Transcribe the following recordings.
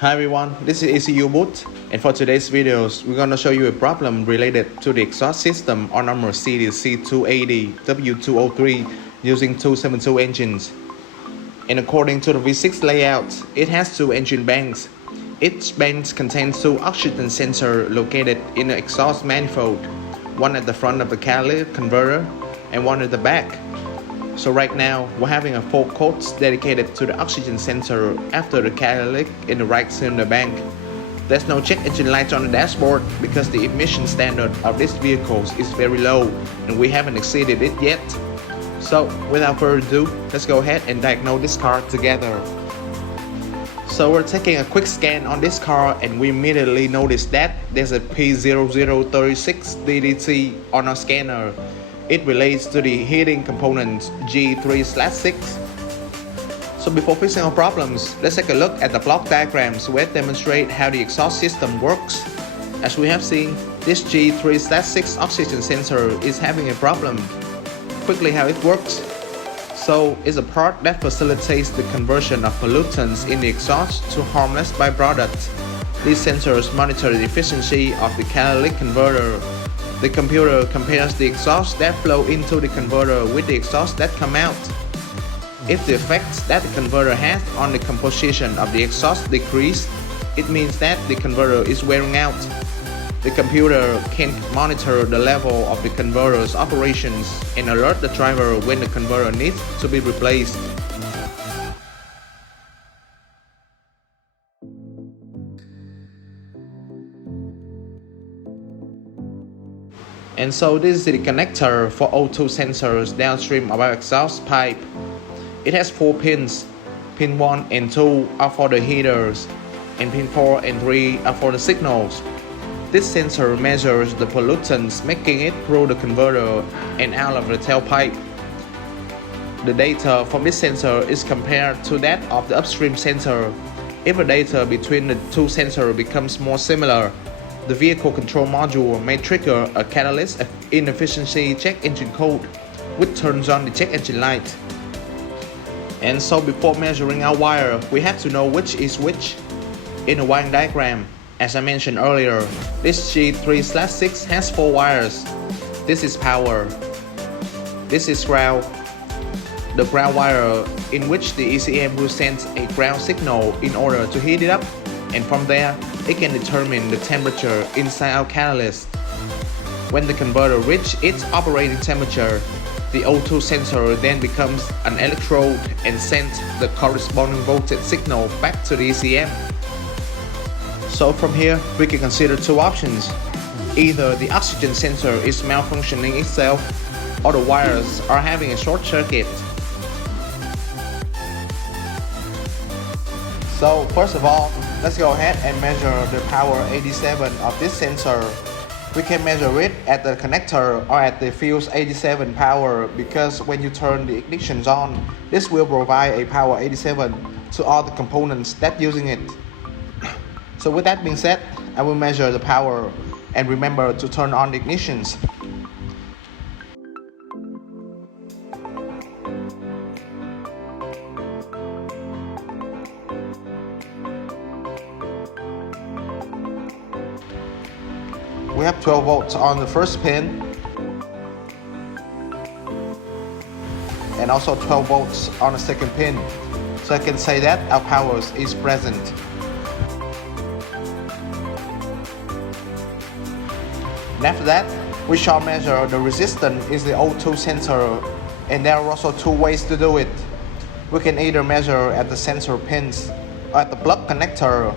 Hi everyone, this is Ecuboot, and for today's videos, we're going to show you a problem related to the exhaust system on our Mercedes C280 W203 using 272 engines. And according to the V6 layout, it has two engine banks. Each bank contains two oxygen sensors located in the exhaust manifold, one at the front of the catalytic converter and one at the back. So right now, we're having a 4 codes dedicated to the oxygen sensor after the catalytic in the right cylinder bank. There's no check engine light on the dashboard because the emission standard of this vehicle is very low and we haven't exceeded it yet. So without further ado, let's go ahead and diagnose this car together. So we're taking a quick scan on this car and we immediately notice that there's a P0036 DDT on our scanner. It relates to the heating component G3/6. So before fixing our problems, let's take a look at the block diagrams where it demonstrates how the exhaust system works. As we have seen, this G3/6 oxygen sensor is having a problem. Quickly how it works. So it's a part that facilitates the conversion of pollutants in the exhaust to harmless byproducts. These sensors monitor the efficiency of the catalytic converter. The computer compares the exhaust that flow into the converter with the exhaust that come out. If the effects that the converter has on the composition of the exhaust decrease, it means that the converter is wearing out. The computer can monitor the level of the converter's operations and alert the driver when the converter needs to be replaced. And so this is the connector for O2 sensors downstream of our exhaust pipe. It has 4 pins. Pin 1 and 2 are for the heaters, and pin 4 and 3 are for the signals. This sensor measures the pollutants making it through the converter and out of the tailpipe. The data from this sensor is compared to that of the upstream sensor. If the data between the two sensors becomes more similar, the vehicle control module may trigger a catalyst inefficiency check engine code, which turns on the check engine light. And so before measuring our wire, we have to know which is which. In the wiring diagram, as I mentioned earlier, this G3/6 has 4 wires. This is power. This is ground. The ground wire in which the ECM will send a ground signal in order to heat it up, and from there, it can determine the temperature inside our catalyst. When the converter reaches its operating temperature, the O2 sensor then becomes an electrode and sends the corresponding voltage signal back to the ECM. So from here, we can consider 2 options. Either the oxygen sensor is malfunctioning itself, or the wires are having a short circuit. So first of all, let's go ahead and measure the power 87 of this sensor. We can measure it at the connector or at the fuse 87 power because when you turn the ignitions on, this will provide a power 87 to all the components that using it. So with that being said, I will measure the power and remember to turn on the ignitions. We have 12 volts on the first pin and also 12 volts on the second pin. So I can say that our power is present. And after that, we shall measure the resistance in the O2 sensor, and there are also 2 ways to do it. We can either measure at the sensor pins or at the plug connector.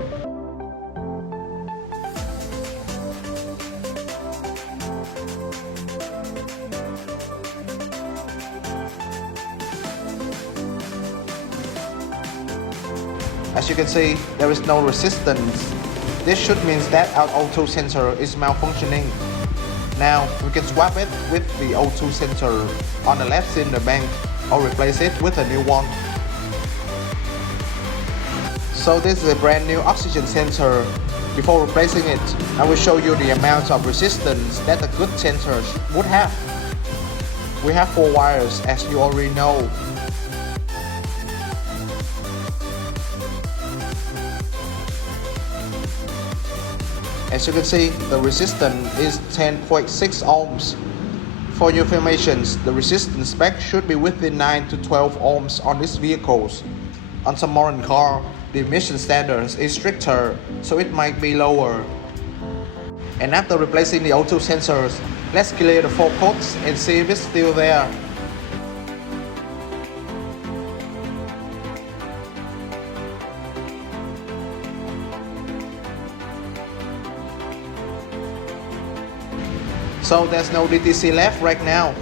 As you can see, there is no resistance. This should mean that our O2 sensor is malfunctioning. Now we can swap it with the O2 sensor on the left cylinder bank or replace it with a new one. So this is a brand new oxygen sensor. Before replacing it, I will show you the amount of resistance that a good sensor would have. We have 4 wires as you already know. As you can see, the resistance is 10.6 ohms. For your information, the resistance spec should be within 9 to 12 ohms on these vehicles. On some modern car, the emission standards is stricter, so it might be lower. And after replacing the O2 sensors, let's clear the fault codes and see if it's still there. So there's no DTC left right now.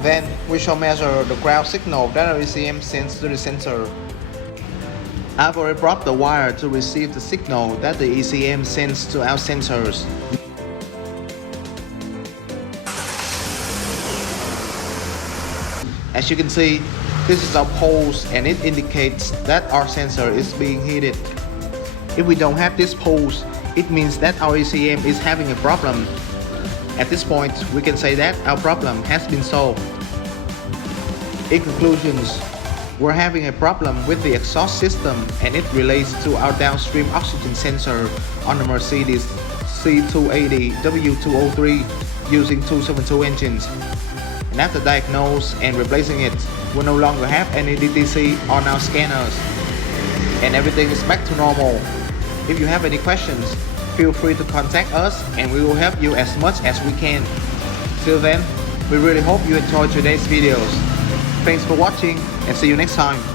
Then we shall measure the ground signal that our ECM sends to the sensor. I've already brought the wire to receive the signal that the ECM sends to our sensors. As you can see, this is our pulse and it indicates that our sensor is being heated. If we don't have this pulse, it means that our ECM is having a problem. At this point, we can say that our problem has been solved. In conclusions, we're having a problem with the exhaust system and it relates to our downstream oxygen sensor on the Mercedes C280 W203 using 272 engines. And after diagnosing and replacing it, we no longer have any DTC on our scanners. And everything is back to normal. If you have any questions, feel free to contact us and we will help you as much as we can. Till then, we really hope you enjoyed today's videos. Thanks for watching and see you next time.